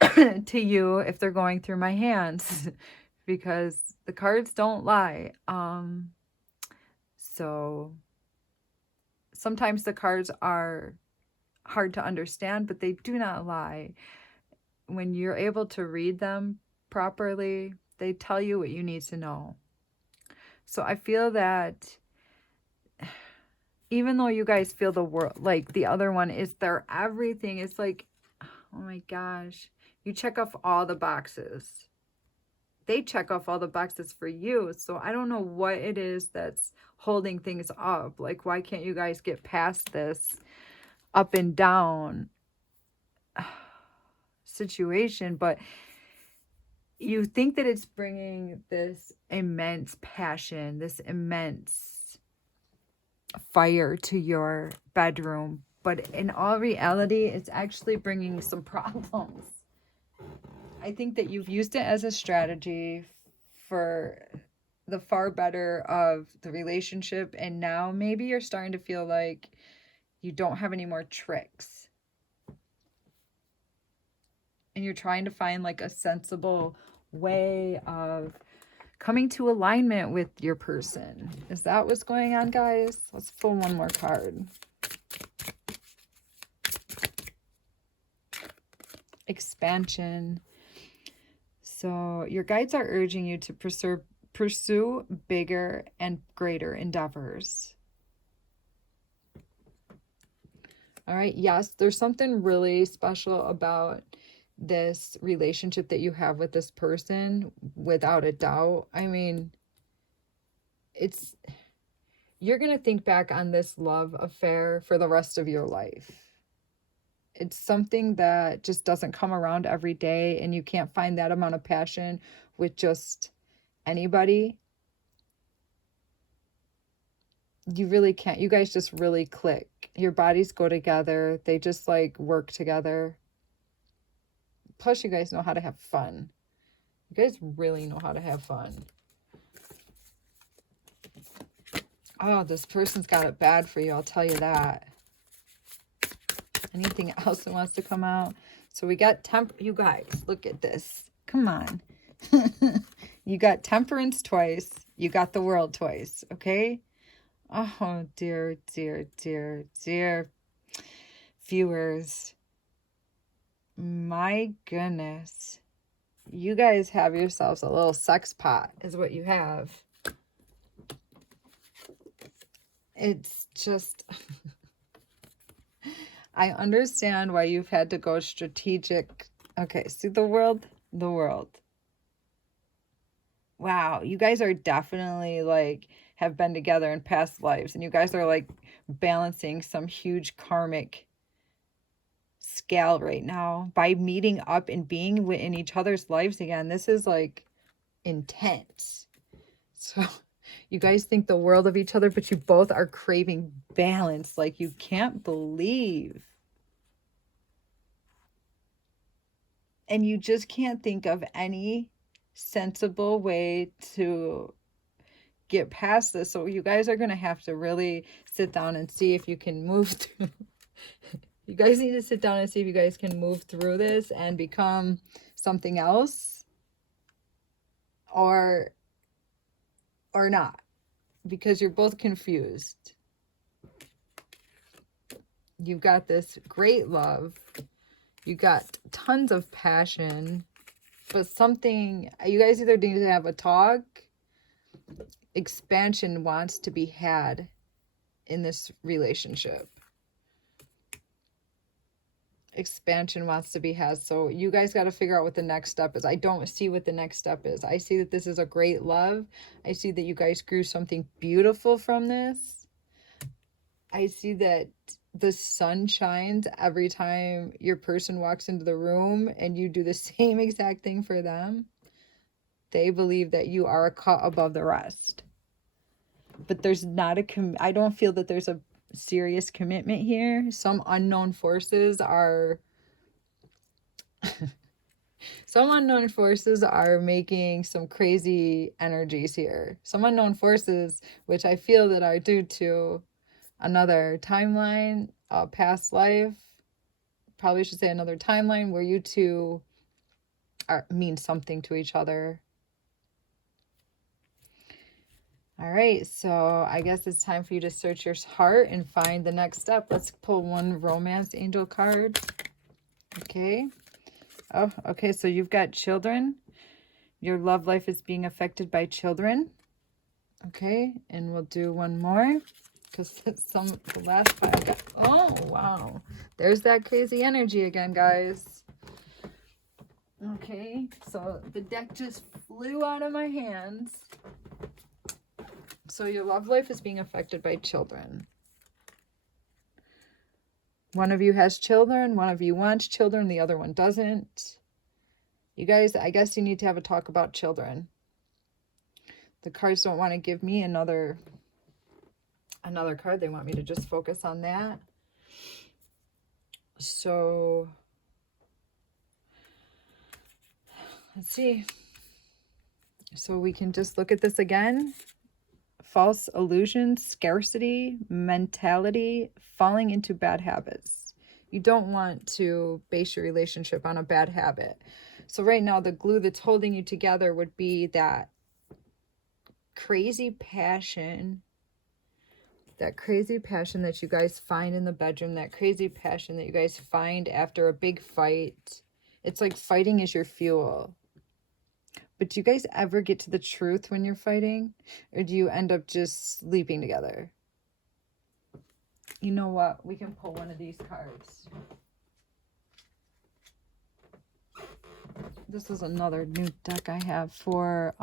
to you if they're going through my hands, because the cards don't lie. So sometimes the cards are hard to understand, but they do not lie. When you're able to read them properly, they tell you what you need to know. So I feel that even though you guys feel the world, like the other one is their everything, it's like, oh my gosh, you check off all the boxes. They check off all the boxes for you. So I don't know what it is that's holding things up. Like, why can't you guys get past this up and down situation? But you think that it's bringing this immense passion, this immense fire to your bedroom, but in all reality, it's actually bringing some problems. I think that you've used it as a strategy for the far better of the relationship, and now maybe you're starting to feel like you don't have any more tricks, and you're trying to find like a sensible way of coming to alignment with your person. Is that what's going on, guys? Let's pull one more card. expansion. So your guides are urging you to pursue bigger and greater endeavors. All right. Yes, there's something really special about this relationship that you have with this person, without a doubt. I mean, you're going to think back on this love affair for the rest of your life. It's something that just doesn't come around every day, and you can't find that amount of passion with just anybody. You really can't. You guys just really click. Your bodies go together. They just like work together. Plus, you guys know how to have fun. You guys really know how to have fun. Oh, this person's got it bad for you. I'll tell you that. Anything else that wants to come out? So we got you guys, look at this. Come on. You got temperance twice. You got the world twice. Okay. Oh, dear, dear, dear, dear viewers. My goodness. You guys have yourselves a little sex pot is what you have. It's just... I understand why you've had to go strategic. Okay, see the world? The world. Wow, you guys are definitely like have been together in past lives, and you guys are like balancing some huge karmic scale right now by meeting up and being in each other's lives again. This is like intense. So you guys think the world of each other, but you both are craving balance like you can't believe. And you just can't think of any sensible way to get past this. So you guys are going to have to really sit down and see if you can move through. You guys need to sit down and see if you guys can move through this and become something else, or not, because you're both confused. You've got this great love. You got tons of passion, but something, you guys either need to have a talk. Expansion wants to be had in this relationship. Expansion wants to be had. So you guys got to figure out what the next step is. I don't see what the next step is. I see that this is a great love. I see that you guys grew something beautiful from this. I see that the sun shines every time your person walks into the room and you do the same exact thing for them. They believe that you are a cut above the rest. But there's not I don't feel that there's a serious commitment here. Some unknown forces are making some crazy energies here. Some unknown forces, which I feel that are due to another timeline, a past life. Probably should say another timeline where you two mean something to each other. All right, so I guess it's time for you to search your heart and find the next step. Let's pull one romance angel card. Okay. Oh, okay, so you've got children. Your love life is being affected by children. Okay, and we'll do one more, because the last pile got... Oh, wow. There's that crazy energy again, guys. Okay, so the deck just flew out of my hands. So your love life is being affected by children. One of you has children, one of you wants children, the other one doesn't. You guys, I guess you need to have a talk about children. The cards don't want to give me another card. They want me to just focus on that. So let's see. So we can just look at this again. False illusions, scarcity, mentality, falling into bad habits. You don't want to base your relationship on a bad habit. So right now, the glue that's holding you together would be that crazy passion. That crazy passion that you guys find in the bedroom. That crazy passion that you guys find after a big fight. It's like fighting is your fuel. But do you guys ever get to the truth when you're fighting? Or do you end up just sleeping together? You know what? We can pull one of these cards. This is another new deck I have for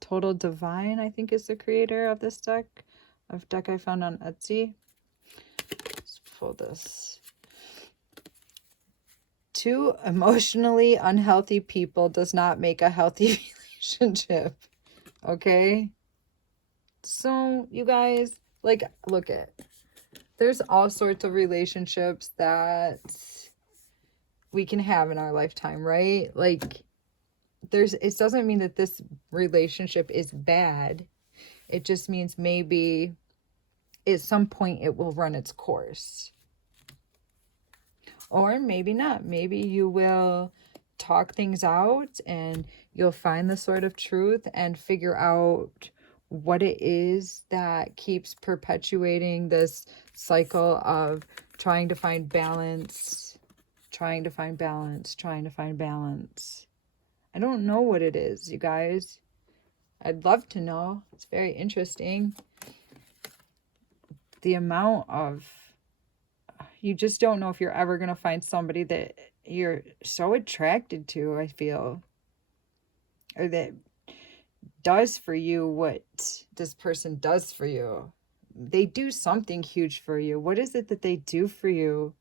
Total Divine, I think is the creator of this deck. A deck I found on Etsy. Let's pull this. 2 emotionally unhealthy people does not make a healthy relationship. Okay? So, you guys, like, look at, there's all sorts of relationships that we can have in our lifetime, right? Like, it doesn't mean that this relationship is bad. It just means maybe at some point it will run its course. Or maybe not. Maybe you will talk things out and you'll find the sort of truth and figure out what it is that keeps perpetuating this cycle of trying to find balance, trying to find balance, trying to find balance. I don't know what it is, you guys. I'd love to know. It's very interesting. The amount of, you just don't know if you're ever going to find somebody that you're so attracted to, I feel, or that does for you what this person does for you. They do something huge for you. What is it that they do for you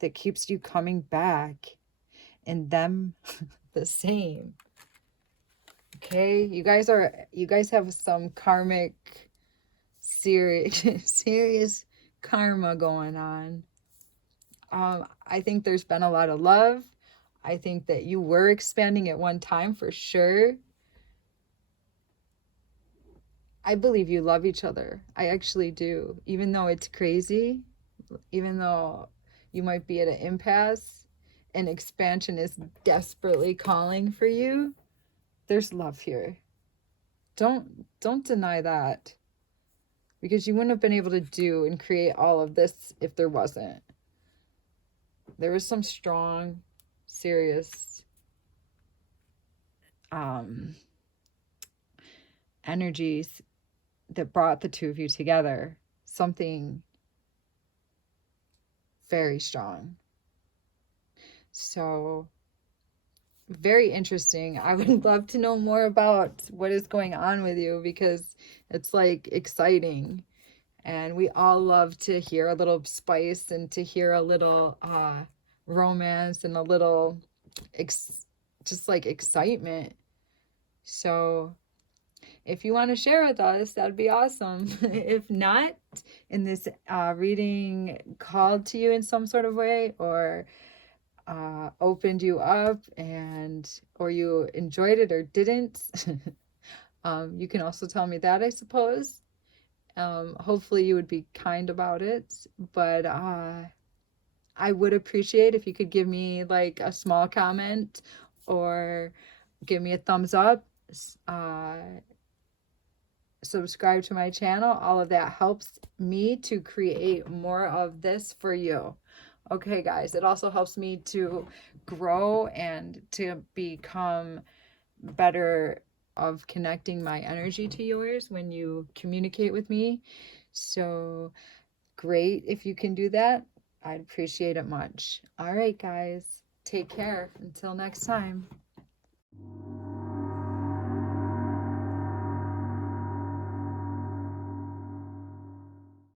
that keeps you coming back, and them the same? Okay, you guys have some karmic serious karma going on. I think there's been a lot of love. I think that you were expanding at one time for sure. I believe you love each other. I actually do. Even though it's crazy, even though you might be at an impasse and expansion is desperately calling for you, there's love here. Don't deny that. Because you wouldn't have been able to do and create all of this if there wasn't. There was some strong, serious energies that brought the two of you together. Something very strong. So, very interesting. I would love to know more about what is going on with you, because it's like exciting. And we all love to hear a little spice and to hear a little romance and a little just like excitement. So if you want to share with us, that'd be awesome. If not, in this reading called to you in some sort of way, or opened you up, or you enjoyed it or didn't, you can also tell me that, I suppose. Hopefully you would be kind about it, but I would appreciate if you could give me like a small comment or give me a thumbs up, subscribe to my channel. All of that helps me to create more of this for you. Okay, guys, it also helps me to grow and to become better of connecting my energy to yours when you communicate with me. So great if you can do that. I'd appreciate it much. All right, guys, take care. Until next time.